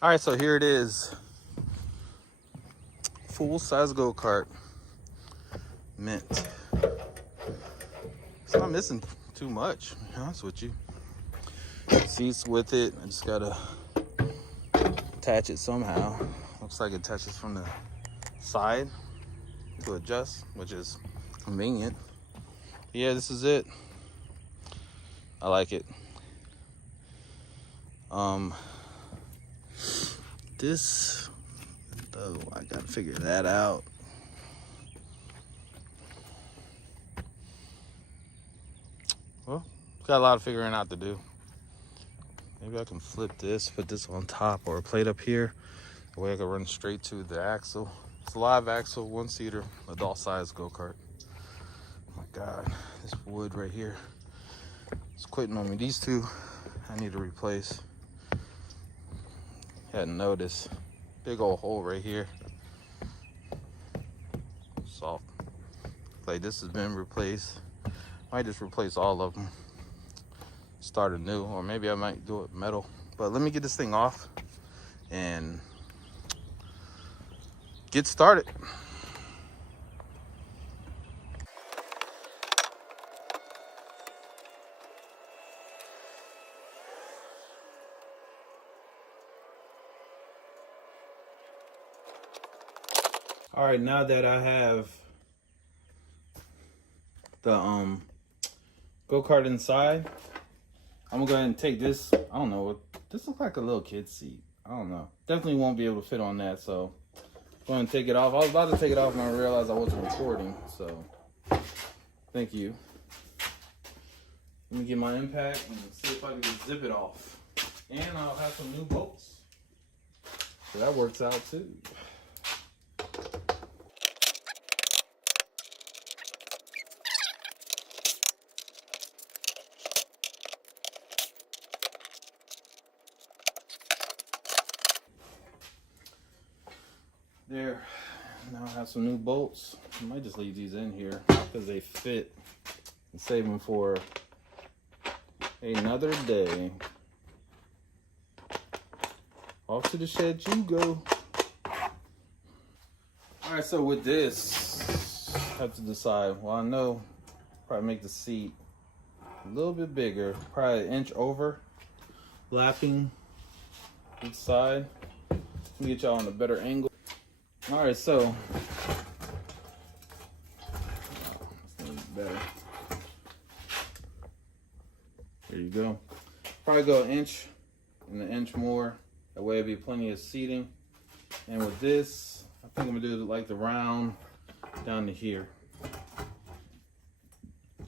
All right, so here it is. Full-size go-kart. Mint. It's not missing too much, to be honest with you. Seats with it. I just gotta attach it somehow. Looks like it attaches from the side to adjust, which is convenient. Yeah, this is it. I like it. This though, I gotta figure that out. Well, got a lot of figuring out to do. Maybe I can flip this, put this on top or a plate up here. That way I can run straight to the axle. It's a live axle, one-seater, adult size go-kart. Oh my God, this wood right here is quitting on me. These two I need to replace. Hadn't noticed. Big old hole right here. Soft. Like this has been replaced. Might just replace all of them. Start anew, or maybe I might do it metal. But let me get this thing off and get started. All right, now that I have the go-kart inside, I'm gonna go ahead and take this. I don't know, this looks like a little kid's seat. I don't know. Definitely won't be able to fit on that, so go ahead and take it off. I was about to take it off when I realized I wasn't recording, so thank you. Let me get my impact and see if I can just zip it off. And I'll have some new bolts. So that works out too. There, now I have some new bolts. I might just leave these in here because they fit and save them for another day. Off to the shed you go. All right, so with this, I have to decide. Well, I know probably make the seat a little bit bigger, probably an inch over, lapping each side. Let me get y'all on a better angle. All right, so better. There you go. Probably go an inch and an inch more. That way it'll be plenty of seating. And with this, I think I'm gonna do like the round down to here.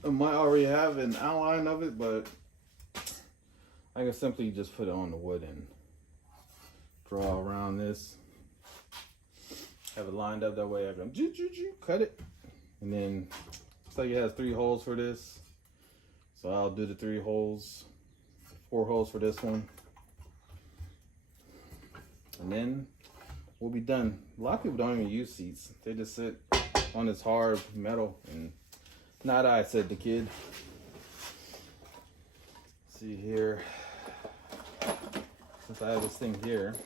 I might already have an outline of it, but I can simply just put it on the wood and draw around this. Have it lined up that way. I can cut it, and then looks like it has 3 holes for this. So I'll do the 3 holes, 4 holes for this one, and then we'll be done. A lot of people don't even use seats; they just sit on this hard metal. And not I, said the kid. Let's see here, since I have this thing here.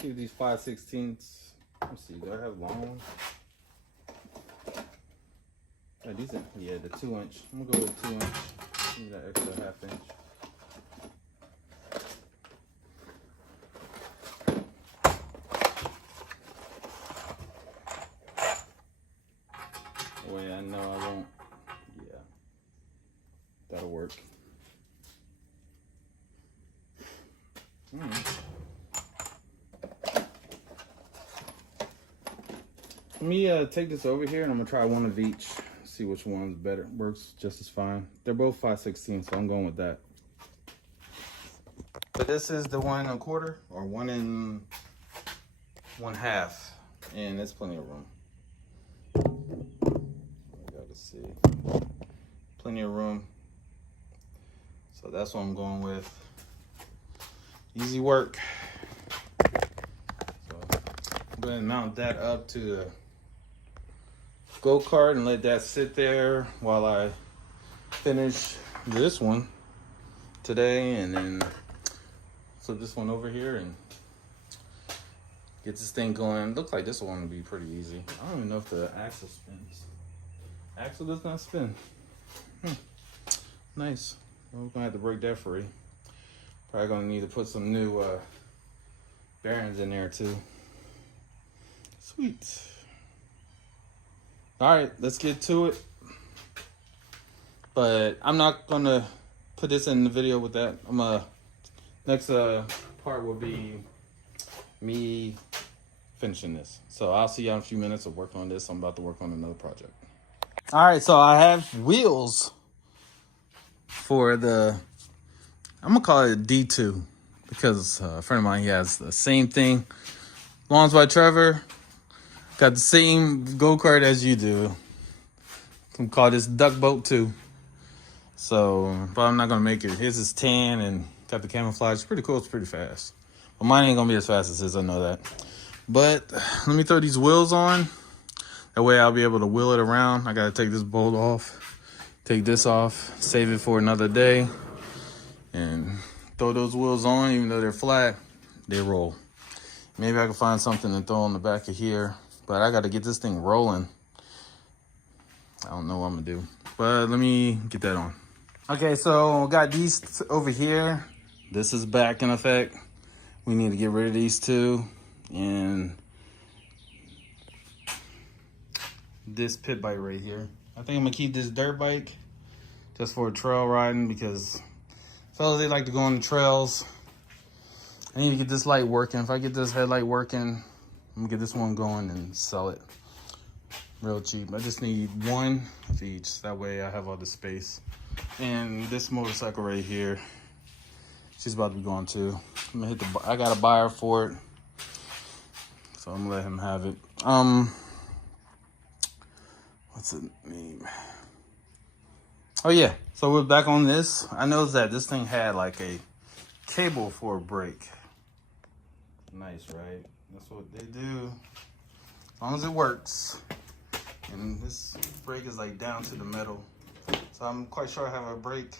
See these 5/16. Let's see, do I have long ones? Oh, these are, yeah, the 2 inch. I'm gonna go with 2 inch. Need that extra ½ inch. Oh yeah, I know I won't. Yeah, that'll work. Let me take this over here and I'm gonna try one of each. See which one's better. Works just as fine. They're both 5/16, so I'm going with that. So this is the 1 1/4 or 1 1/2, and there's plenty of room. You gotta see, plenty of room. So that's what I'm going with. Easy work. So I'm going to mount that up to the go-kart and let that sit there while I finish this one today, and then flip this one over here and get this thing going. Looks like this one will be pretty easy. I don't even know if the axle spins. Axle does not spin. Nice. Well, we're gonna have to break that free. Probably gonna need to put some new bearings in there too. Sweet. All right, let's get to it. But I'm not gonna put this in the video with that. Next part will be me finishing this. So I'll see you in a few minutes of working on this. I'm about to work on another project. All right, so I have wheels for the, I'm gonna call it a D2 because a friend of mine, he has the same thing. Lawns by Trevor, got the same go-kart as you do. I'm call this Duck Boat 2. So, but I'm not gonna make it. His is tan and got the camouflage. It's pretty cool, it's pretty fast. But mine ain't gonna be as fast as his, I know that. But let me throw these wheels on. That way I'll be able to wheel it around. I gotta take this bolt off, take this off, save it for another day, and throw those wheels on. Even though they're flat, they roll. Maybe I can find something to throw on the back of here, but I gotta get this thing rolling. I don't know what I'm gonna do, but let me get that on. Okay, so got these over here. This is back in effect. We need to get rid of these two, and this pit bike right here. I think I'm gonna keep this dirt bike just for trail riding because fellas, they like to go on the trails. I need to get this light working. If I get this headlight working, I'm gonna get this one going and sell it real cheap. I just need one of each. That way I have all the space. And this motorcycle right here, she's about to be going too. I'm gonna hit the, I got a buyer for it, so I'm gonna let him have it. What's the name? Oh yeah, so we're back on this. I noticed that this thing had like a cable for a brake. Nice, right? That's what they do. As long as it works. And this brake is like down to the metal. So I'm quite sure I have a brake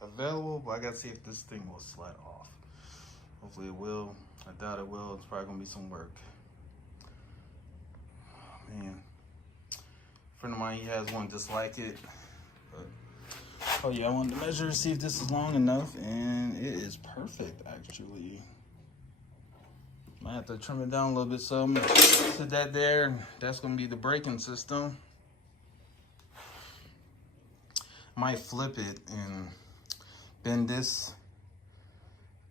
available, but I gotta see if this thing will slide off. Hopefully it will. I doubt it will. It's probably gonna be some work. Oh, man. A friend of mine, he has one just like it. But, oh yeah, I wanted to measure, see if this is long enough, and it is perfect actually. Might have to trim it down a little bit, so I'm gonna put that there. That's gonna be the braking system. Might flip it and bend this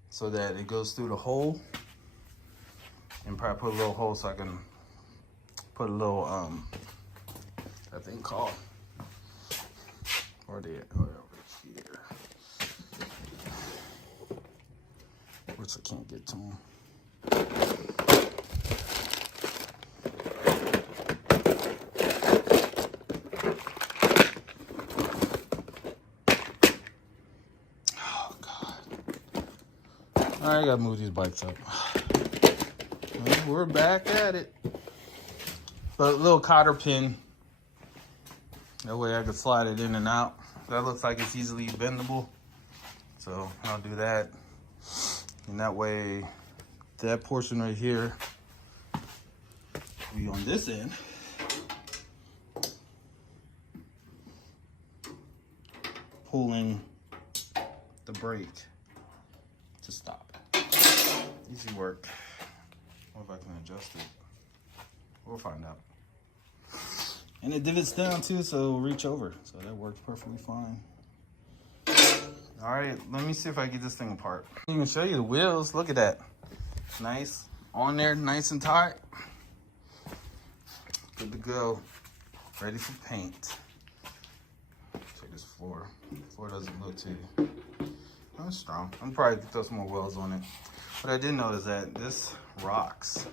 so that it goes through the hole, and probably put a little hole so I can put a little that thing called, or there, or over here, which I can't get to them. I gotta move these bikes up. Well, we're back at it. But a little cotter pin. That way I can slide it in and out. That looks like it's easily bendable. So I'll do that. And that way, that portion right here will be on this end. Pulling the brake to stop. Easy work. What if I can adjust it? We'll find out. And it divots down too, so it'll reach over. So that works perfectly fine. All right, let me see if I get this thing apart. I can show you the wheels. Look at that. Nice. On there, nice and tight. Good to go. Ready for paint. Check this floor. The floor doesn't look too strong. I'm probably gonna throw some more wheels on it. But I did notice that this rocks,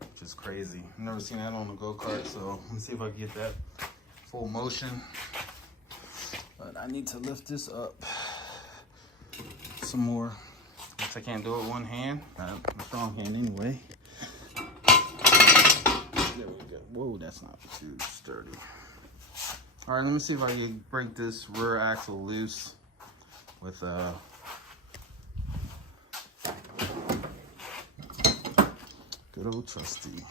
which is crazy. I've never seen that on a go-kart, so let's see if I can get that full motion. But I need to lift this up some more, which I can't do with one hand. I'm a strong hand anyway. There we go. Whoa, that's not too sturdy. All right, let me see if I can break this rear axle loose with good old trusty.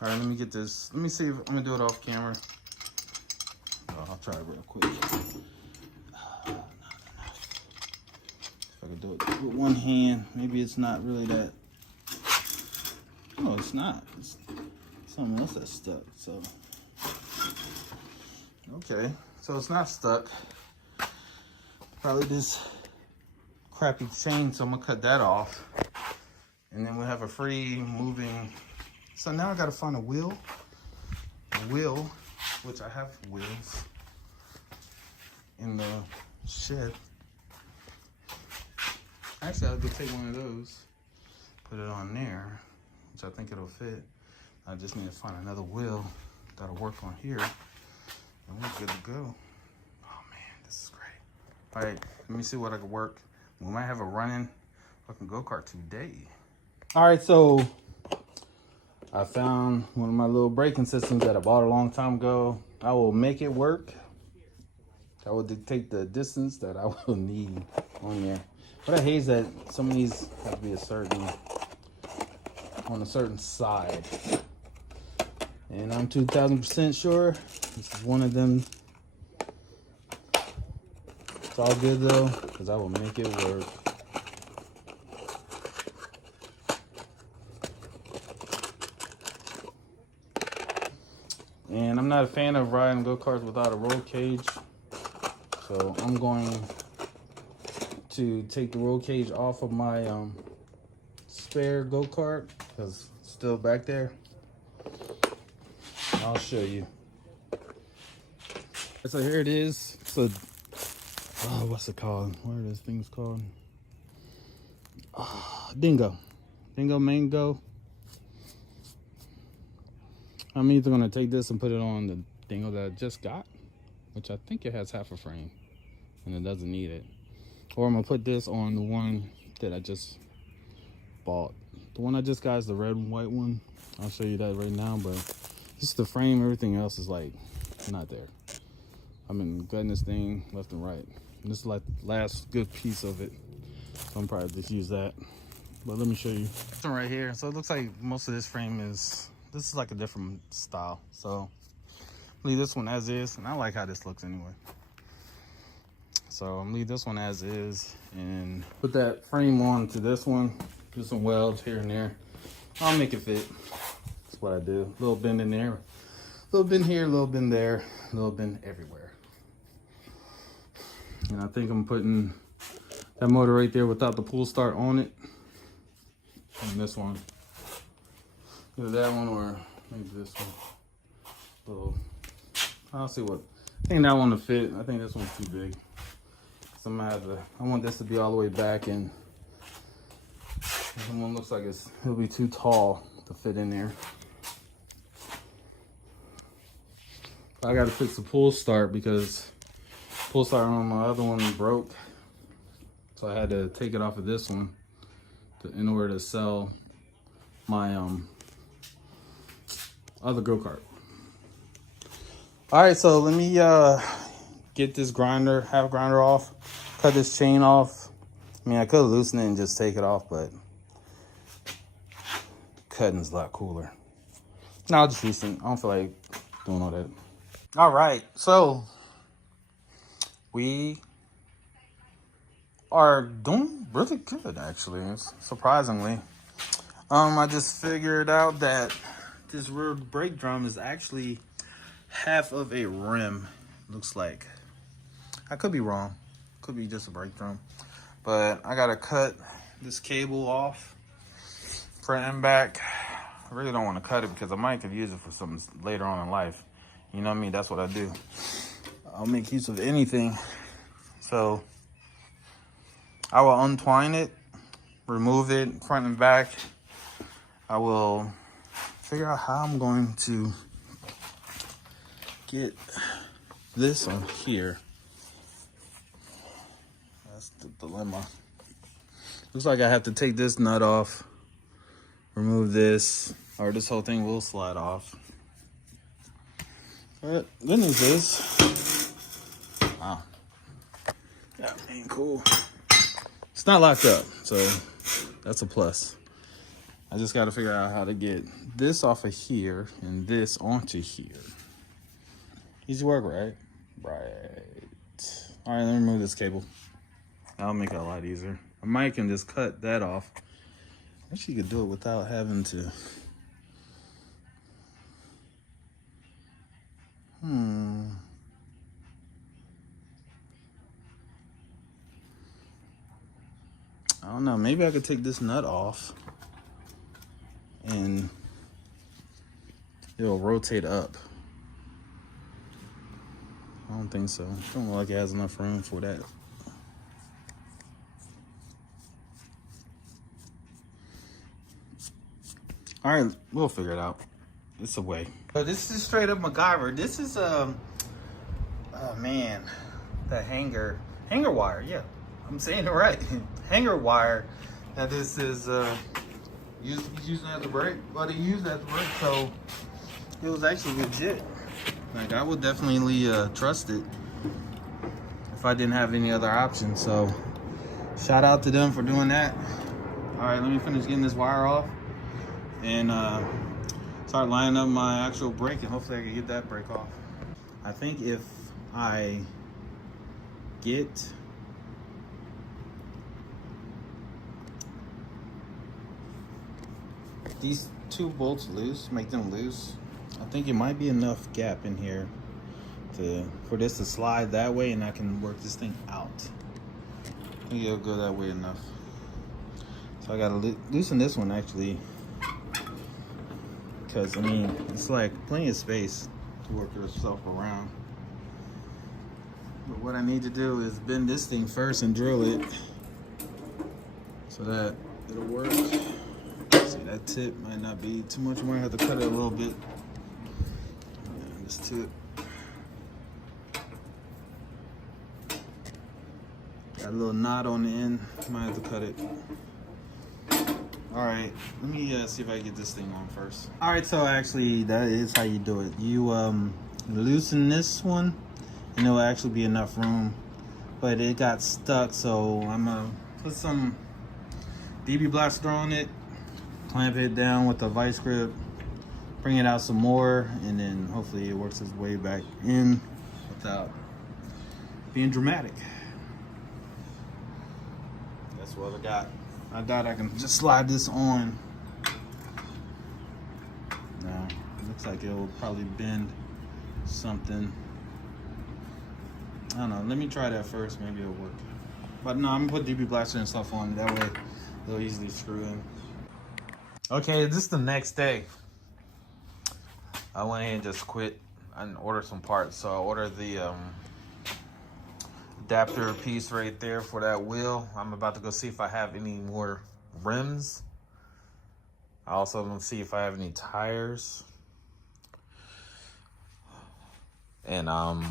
All right, let me get this. Let me see if I'm gonna do it off camera. Oh, I'll try it real quick. If I can do it with one hand, maybe it's not really that. No, it's not. It's something else that's stuck. So, okay, so it's not stuck. Probably this crappy chain, so I'm gonna cut that off, and then we'll have a free moving. So now I gotta find a wheel, which I have wheels in the shed. Actually, I'll go take one of those, put it on there, which I think it'll fit. I just need to find another wheel that'll work on here, and we're good to go. Oh man, this is great. All right, let me see what I can work. We might have a running fucking go-kart today. All right, so I found one of my little braking systems that I bought a long time ago. I will make it work. I will dictate the distance that I will need on there. But I hate that some of these have to be on a certain side. And I'm 2,000% sure this is one of them. It's all good though, because I will make it work. And I'm not a fan of riding go-karts without a roll cage. So I'm going to take the roll cage off of my spare go-kart because it's still back there. I'll show you. So here it is. So, what's it called? What are those things called? Dingo Mango. I'm either gonna take this and put it on the Dingo that I just got, which I think it has half a frame and it doesn't need it. Or I'm gonna put this on the one that I just bought. The one I just got is the red and white one. I'll show you that right now, but just the frame, everything else is like not there. I've been gutting this thing left and right. And this is like the last good piece of it. So I'm probably just use that. But let me show you. This one right here. So it looks like most of this frame is, this is like a different style. So leave this one as is, and I like how this looks anyway. So I'm leave this one as is and put that frame on to this one. Do some welds here and there. I'll make it fit. That's what I do. A little bend in there, a little bend here, a little bend there, a little bend everywhere. And I think I'm putting that motor right there without the pull start on it. And this one. Either that one or maybe this one. Little, I'll see what. I think that one will fit. I think this one's too big. So I'm gonna have to, I want this to be all the way back, and this one looks like it'll be too tall to fit in there. I gotta fix the pull start because pull start on my other one broke. So I had to take it off of this one in order to sell my other go-kart. All right, so let me get this half grinder off, cut this chain off. I mean, I could loosen it and just take it off, but cutting's a lot cooler. No, I'll just loosen it. I don't feel like doing all that. All right, so we are doing really good, actually, surprisingly. I just figured out that this rear brake drum is actually half of a rim, looks like. I could be wrong. Could be just a brake drum. But I gotta cut this cable off, front and back. I really don't want to cut it because I might could use it for something later on in life. You know what I mean? That's what I do. I'll make use of anything. So I will untwine it, remove it front and back. I will figure out how I'm going to get this on here. That's the dilemma. Looks like I have to take this nut off remove this, or this whole thing will slide off. But good news is, wow, that ain't cool. It's not locked up, so that's a plus. I just got to figure out how to get this off of here and this onto here. Easy work, right? Right. All right, let me remove this cable. That'll make it a lot easier. I might can just cut that off. Actually, you could do it without having to. I don't know. Maybe I could take this nut off and it'll rotate up. I don't think so. I don't look like it has enough room for that. All right, we'll figure it out. It's a way. So this is straight up MacGyver. This is oh man, the hanger wire. Yeah, I'm saying it right. Hanger wire. That this is using as a brake. Well, they used as a brake, so it was actually legit. Like, I would definitely trust it if I didn't have any other options. So shout out to them for doing that. All right, let me finish getting this wire off and start lining up my actual brake, and hopefully I can get that brake off. I think if I get these two bolts loose, make them loose, I think it might be enough gap in here for this to slide that way, and I can work this thing out. I think it'll go that way enough. So I gotta loosen this one actually, because I mean, it's like plenty of space to work yourself around. But what I need to do is bend this thing first and drill it so that it'll work. See, that tip might not be too much. I might have to cut it a little bit. Yeah, this tip. Got a little knot on the end. Might have to cut it. All right, let me see if I can get this thing on first. All right, so actually that is how you do it. You loosen this one and there'll actually be enough room, but it got stuck, so I'm gonna put some DB Blaster on it, clamp it down with a vice grip, bring it out some more, and then hopefully it works its way back in without being dramatic. That's what I got. I doubt I can just slide this on. No, looks like it'll probably bend something. I don't know, let me try that first, maybe it'll work. But no, I'm gonna put DB Blaster and stuff on, that way they'll easily screw in. Okay, this is the next day. I went ahead and just quit and ordered some parts. So I ordered the adapter piece right there for that wheel. I'm about to go see if I have any more rims. I also want to see if I have any tires. And I'm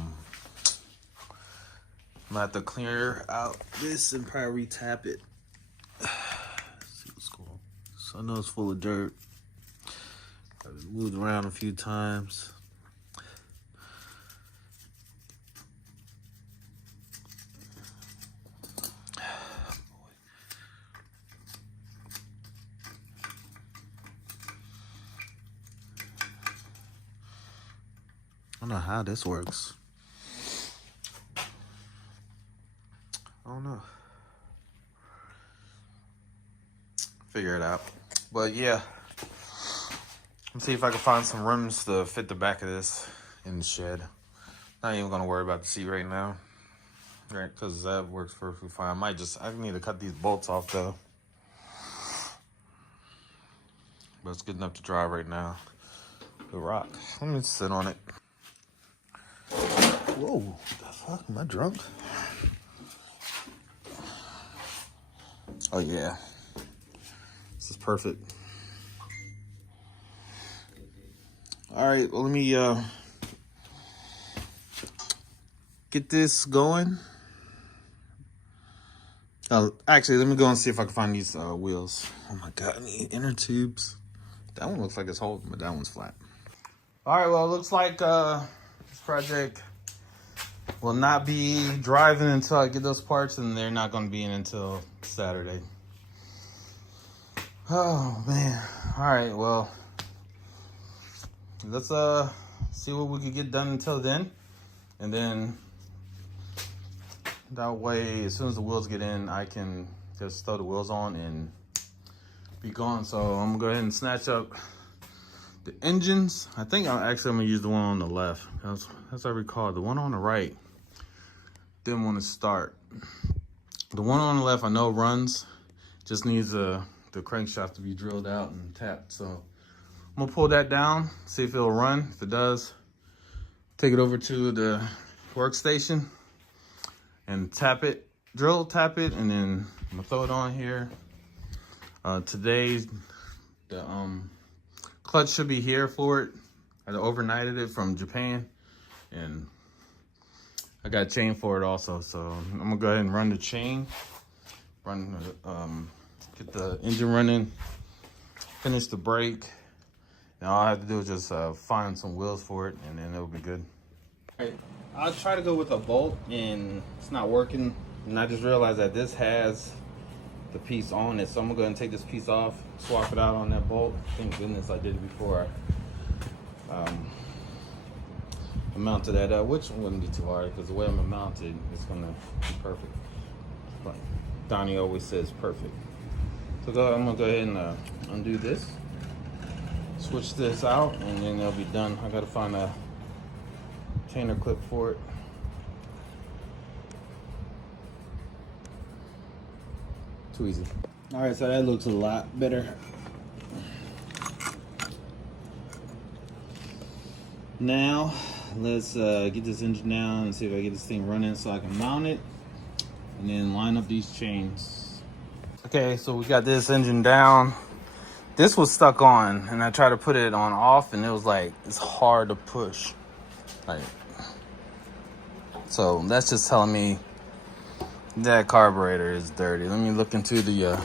gonna have to clear out this and probably re-tap it. Let's see what's going on. So I know it's full of dirt. I've moved around a few times. I don't know how this works. I don't know. Figure it out. But yeah, let's see if I can find some rims to fit the back of this in the shed. Not even gonna worry about the seat right now, right? Because that works perfectly fine. I need to cut these bolts off though. But it's good enough to drive right now. Good rock. Let me sit on it. Whoa, what the fuck? Am I drunk? Oh yeah, this is perfect. All right, well, let me get this going. Actually, let me go and see if I can find these wheels. Oh my God, I need inner tubes. That one looks like it's holding, but that one's flat. All right, well, it looks like this project will not be driving until I get those parts, and they're not going to be in until Saturday. Oh, man. All right, well, let's see what we can get done until then. And then that way, as soon as the wheels get in, I can just throw the wheels on and be gone. So I'm gonna go ahead and snatch up the engines. I think I'm gonna use the one on the left. As I recall, the one on the right didn't want to start. The one on the left I know runs, just needs the crankshaft to be drilled out and tapped. So I'm gonna pull that down, see if it'll run. If it does, take it over to the workstation and tap it, tap it, and then I'm gonna throw it on here. Today, the clutch should be here for it. I overnighted it from Japan, and I got a chain for it also. So I'm gonna go ahead and run the chain, get the engine running, finish the brake. And all I have to do is just find some wheels for it, and then it'll be good. All right, I'll try to go with a bolt, and it's not working. And I just realized that this has the piece on it, so I'm gonna go ahead and take this piece off, swap it out on that bolt. Thank goodness I did it before I mounted that up, which wouldn't be too hard because the way I'm mounted is gonna be perfect. Like Donnie always says, perfect. So I'm gonna go ahead and undo this, switch this out, and then it'll be done. I gotta find a chainer clip for it. Too easy. All right, so that looks a lot better. Now, let's get this engine down and see if I get this thing running so I can mount it and then line up these chains. Okay, so we got this engine down. This was stuck on, and I tried to put it on off, and it was like, it's hard to push. Like, so that's just telling me that carburetor is dirty. Let me look into the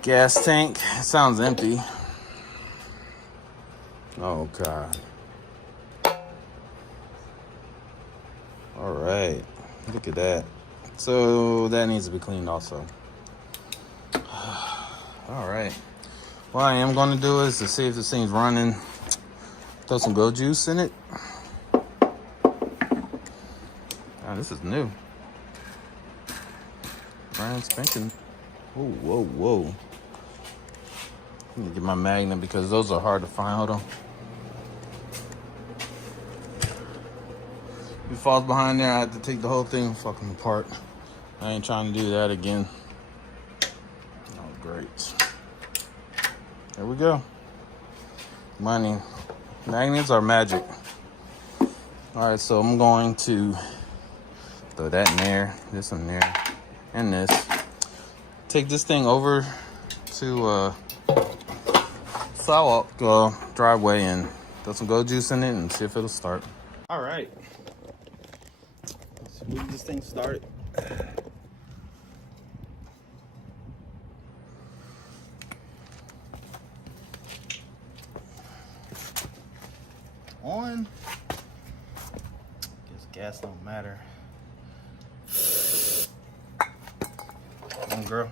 gas tank. It sounds empty. Oh God. All right, look at that. So that needs to be cleaned also. All right, what I am going to do is to see if this thing's running, throw some go juice in it. Oh, this is new. Brand spanking. Whoa, whoa, whoa. Let me get my magnet because those are hard to find. Hold on. If it falls behind there, I have to take the whole thing fucking apart. I ain't trying to do that again. Oh, great. There we go. Money. Magnets are magic. All right, so I'm going to throw that in there, this in there, and this. Take this thing over to sidewalk driveway and throw some go juice in it and see if it'll start. All right. Let's move this thing started. On. Guess gas don't matter. Come on, girl.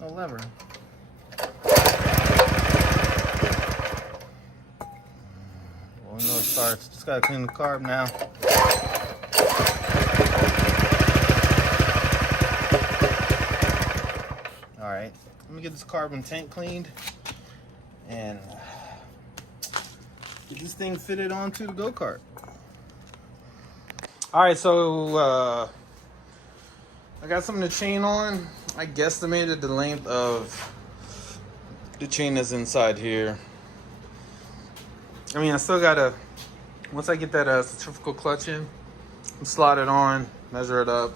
No lever. Well, we know it starts. Just gotta clean the carb now. All right, let me get this carbon tank cleaned and get this thing fitted onto the go-kart. All right, so I got some of the chain on. I guesstimated the length of the chain that's inside here. I mean, I still gotta, once I get that centrifugal clutch in, slide it on, measure it up,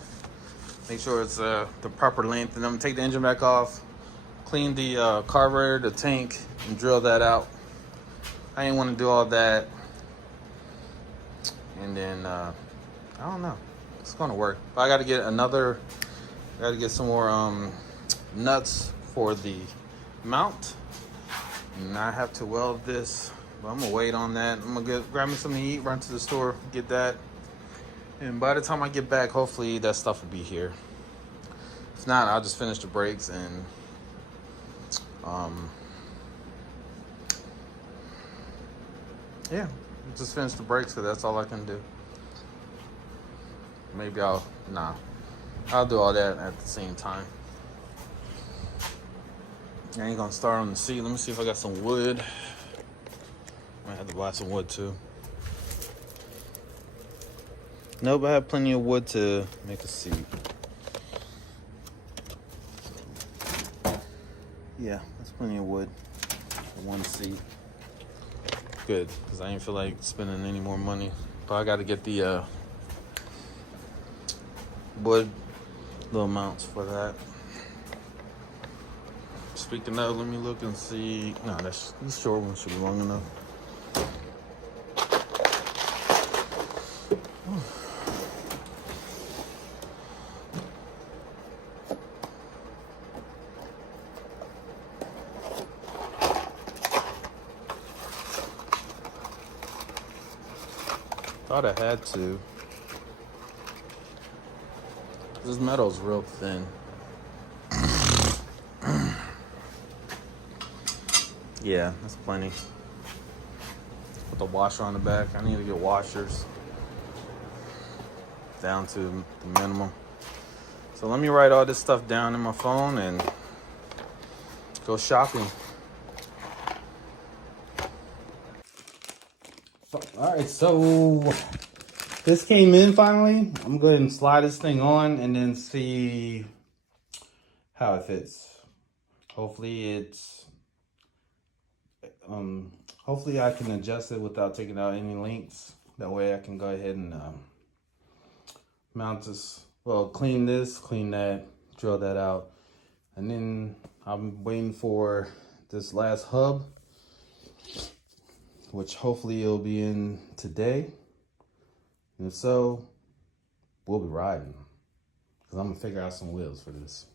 make sure it's the proper length, and I'm gonna take the engine back off, clean the carburetor, the tank, and drill that out. I didn't want to do all that, and then I don't know. it's gonna work. But I gotta get some more nuts for the mount. And I have to weld this, but I'm gonna wait on that. I'm gonna grab me something to eat, run to the store, get that. And by the time I get back, hopefully that stuff will be here. If not, I'll just finish the brakes and yeah, just finish the brakes because that's all I can do. Maybe I'll do all that at the same time. I ain't gonna start on the seat. Let me see if I got some wood. Might have to buy some wood too. Nope, I have plenty of wood to make a seat. Yeah, that's plenty of wood for one seat. Good, because I ain't feel like spending any more money. But I gotta get the wood little mounts for that. Speaking of, let me look and see. No, this short one should be long enough. Thought I had to. This metal's real thin. Yeah, that's plenty. Put the washer on the back. I need to get washers down to the minimum. So let me write all this stuff down in my phone and go shopping. All right, so this came in finally. I'm going to go ahead and slide this thing on and then see how it fits. Hopefully hopefully I can adjust it without taking out any links. That way I can go ahead and mount this, well, clean this, clean that, drill that out. And then I'm waiting for this last hub, which hopefully it'll be in today. And if so, we'll be riding. Because I'm gonna figure out some wheels for this.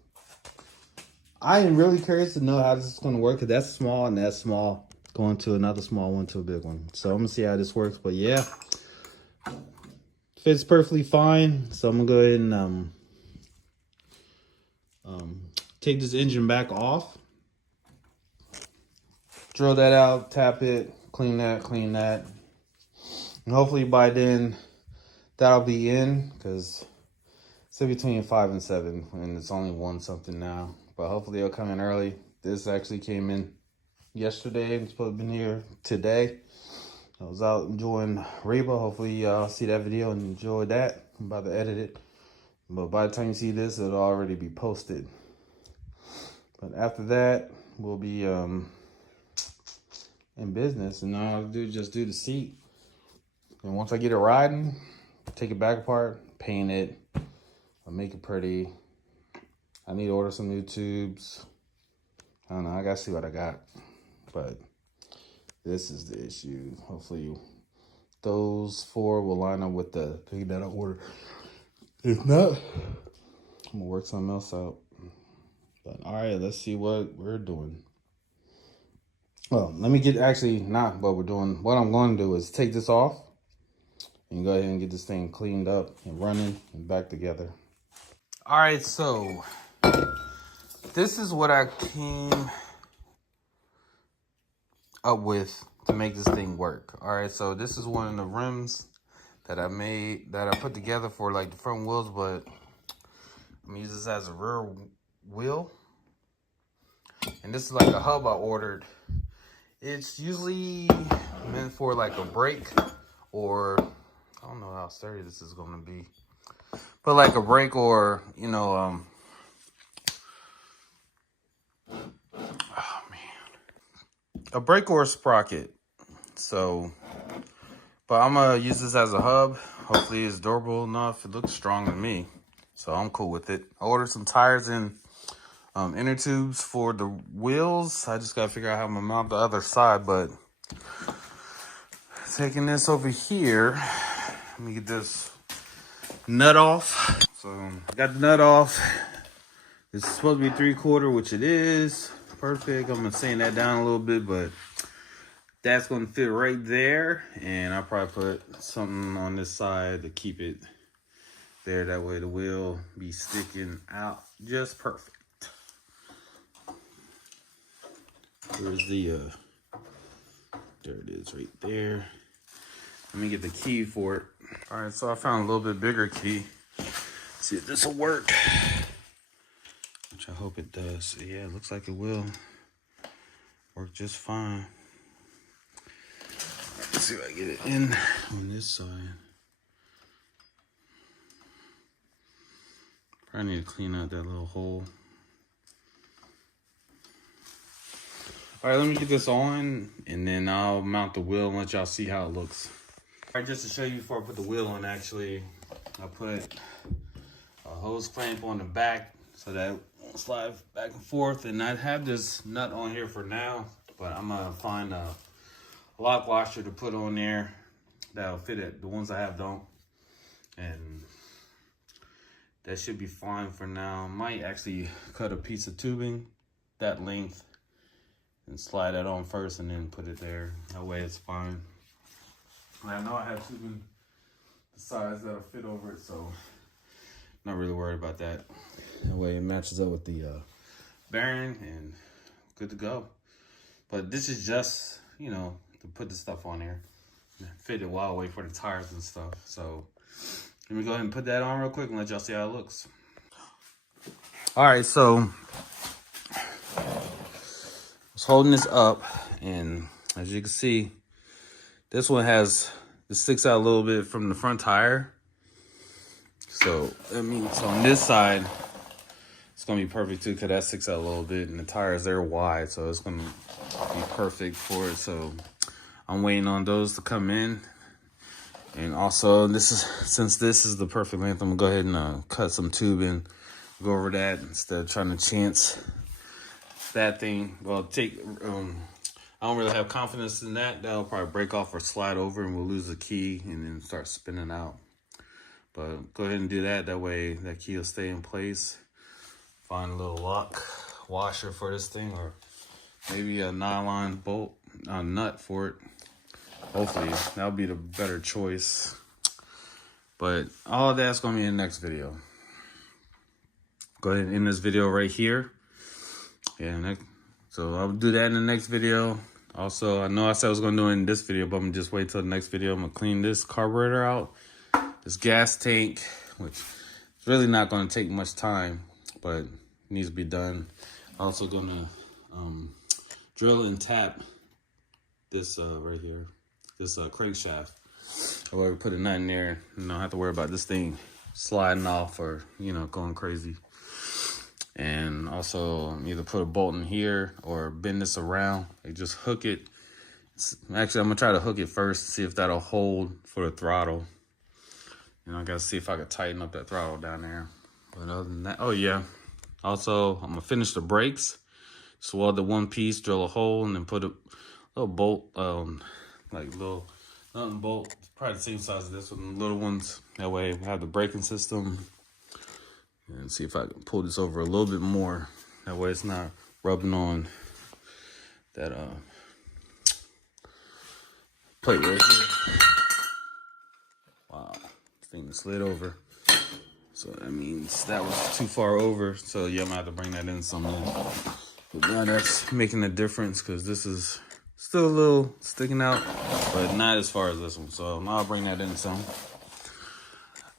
I am really curious to know how this is gonna work, because that's small and that's small going to another small one to a big one. So I'm gonna see how this works. But yeah, fits perfectly fine. So I'm gonna go ahead and take this engine back off, drill that out, tap it, clean that, and hopefully by then that'll be in, because it's in between 5 and 7 and it's only 1 something now. But hopefully it'll come in early. This actually came in yesterday. It's supposed to be here today. I was out enjoying Reba. Hopefully y'all see that video and enjoy that. I'm about to edit it. But by the time you see this, it'll already be posted. But after that, we'll be in business. And all I'll do is just do the seat. And once I get it riding, take it back apart, paint it, I'll make it pretty. I need to order some new tubes. I don't know, I gotta see what I got. But this is the issue. Hopefully those 4 will line up with the thing that I ordered. If not, I'm gonna work something else out. But all right, let's see what we're doing. Well, let me get, actually not what we're doing. What I'm going to do is take this off and go ahead and get this thing cleaned up and running and back together. All right, so this is what I came up with to make this thing work. All right, so this is one of the rims that I made, that I put together for like the front wheels, but I'm gonna use this as a rear wheel. And this is like a hub I ordered. It's usually meant for like a brake, or I don't know how sturdy this is gonna be, but like a brake, or you know, a brake or a sprocket. So, but I'm gonna use this as a hub. Hopefully it's durable enough. It looks strong to me, so I'm cool with it. I ordered some tires and inner tubes for the wheels. I just gotta figure out how I'm gonna mount the other side. But taking this over here, let me get this nut off. So I got the nut off. It's supposed to be 3/4, which it is. Perfect. I'm gonna sand that down a little bit, but that's gonna fit right there. And I'll probably put something on this side to keep it there. That way the wheel be sticking out just perfect. Where's the, there it is right there. Let me get the key for it. All right, so I found a little bit bigger key. See if this will work. Which I hope it does. Yeah, it looks like it will work just fine. Let's see if I get it in on this side. Probably need to clean out that little hole. All right, let me get this on, and then I'll mount the wheel and let y'all see how it looks. All right, just to show you before I put the wheel on, actually, I put a hose clamp on the back so that it won't slide back and forth. And I have this nut on here for now, but I'm gonna find a lock washer to put on there that'll fit it. The ones I have don't. And that should be fine for now. Might actually cut a piece of tubing that length and slide that on first and then put it there. That way it's fine. And I know I have tubing the size that'll fit over it, so not really worried about that. That way it matches up with the bearing and good to go. But this is just, you know, to put the stuff on there. Fit it while I wait for the tires and stuff. So let me go ahead and put that on real quick and let y'all see how it looks. All right, so I was holding this up, and as you can see, this one has, it sticks out a little bit from the front tire. So that means on this side, it's gonna be perfect too, because that sticks out a little bit, and the tires, they're wide, so it's gonna be perfect for it. So I'm waiting on those to come in. And also, this is, since this is the perfect length, I'm gonna go ahead and cut some tubing, go over that instead of trying to chance that thing. Well, I don't really have confidence in that. That'll probably break off or slide over, and we'll lose the key and then start spinning out. But go ahead and do that. That way that key will stay in place. Find a little lock washer for this thing, or maybe a nylon bolt, nut for it. Hopefully that'll be the better choice. But all of that's gonna be in the next video. Go ahead and end this video right here. Yeah, so I'll do that in the next video. Also, I know I said I was gonna do it in this video, but I'm gonna just wait till the next video. I'm gonna clean this carburetor out, this gas tank, which is really not gonna take much time, but it needs to be done. Also gonna drill and tap this right here, this crankshaft. I will put a nut in there and don't have to worry about this thing sliding off or, you know, going crazy. And also either put a bolt in here or bend this around. Like just hook it. Actually, I'm gonna try to hook it first to see if that'll hold for the throttle. And I gotta see if I can tighten up that throttle down there. But other than that, oh yeah. Also, I'm gonna finish the brakes. Just weld the one piece, drill a hole, and then put a little bolt, like little nothing bolt, probably the same size as this one, little ones. That way we have the braking system. And see if I can pull this over a little bit more. That way it's not rubbing on that plate right here. Wow, this thing slid over. So that means that was too far over. So yeah, I'm gonna have to bring that in somewhere. But now that's making a difference because this is still a little sticking out, but not as far as this one. So now I'll bring that in some.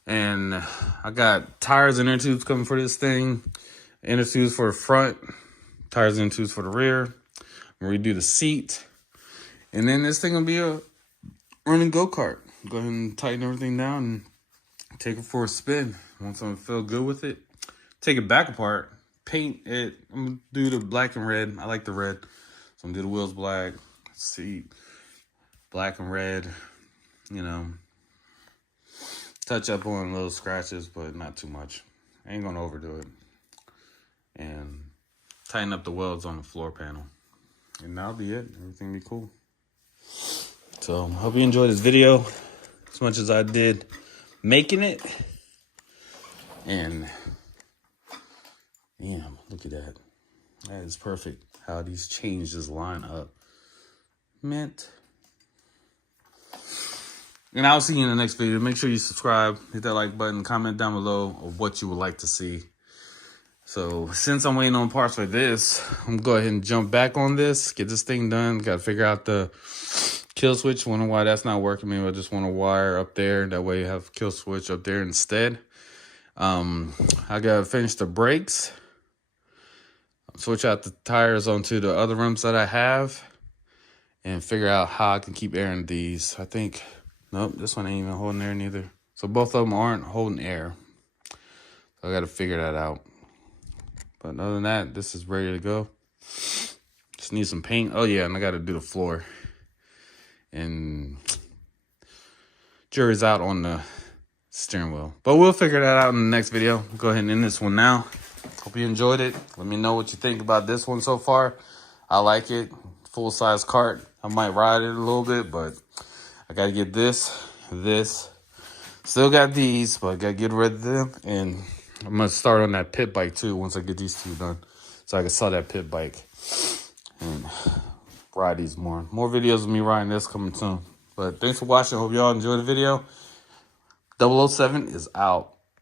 And I got tires and inner tubes coming for this thing. Inner tubes for the front, tires and inner tubes for the rear. I'm gonna redo the seat. And then this thing will be a running go-kart. Go ahead and tighten everything down and take it for a spin. Once I feel good with it, take it back apart, paint it. I'm gonna do the black and red. I like the red. So I'm gonna do the wheels black, seat black and red, you know. Touch up on little scratches, but not too much. I ain't gonna overdo it. And tighten up the welds on the floor panel. And that'll be it. Everything will be cool. So, hope you enjoyed this video as much as I did making it. And damn, look at that. That is perfect. How these chains just line up. Mint. And I'll see you in the next video. Make sure you subscribe, hit that like button, comment down below of what you would like to see. So since I'm waiting on parts for this, I'm gonna go ahead and jump back on this, get this thing done. Got to figure out the kill switch. Wonder why that's not working. Maybe I just want to wire up there. That way you have kill switch up there instead. I gotta finish the brakes. Switch out the tires onto the other rims that I have. And figure out how I can keep airing these. I think, nope, this one ain't even holding air neither. So both of them aren't holding air. So I got to figure that out. But other than that, this is ready to go. Just need some paint. Oh yeah, and I got to do the floor. And jury's out on the steering wheel. But we'll figure that out in the next video. Go ahead and end this one now. Hope you enjoyed it. Let me know what you think about this one so far. I like it. Full-size kart. I might ride it a little bit, but I got to get this. Still got these, but I got to get rid of them. And I'm going to start on that pit bike, too, once I get these two done. So I can sell that pit bike and ride these more. More videos of me riding this coming soon. But thanks for watching. Hope y'all enjoyed the video. 007 is out.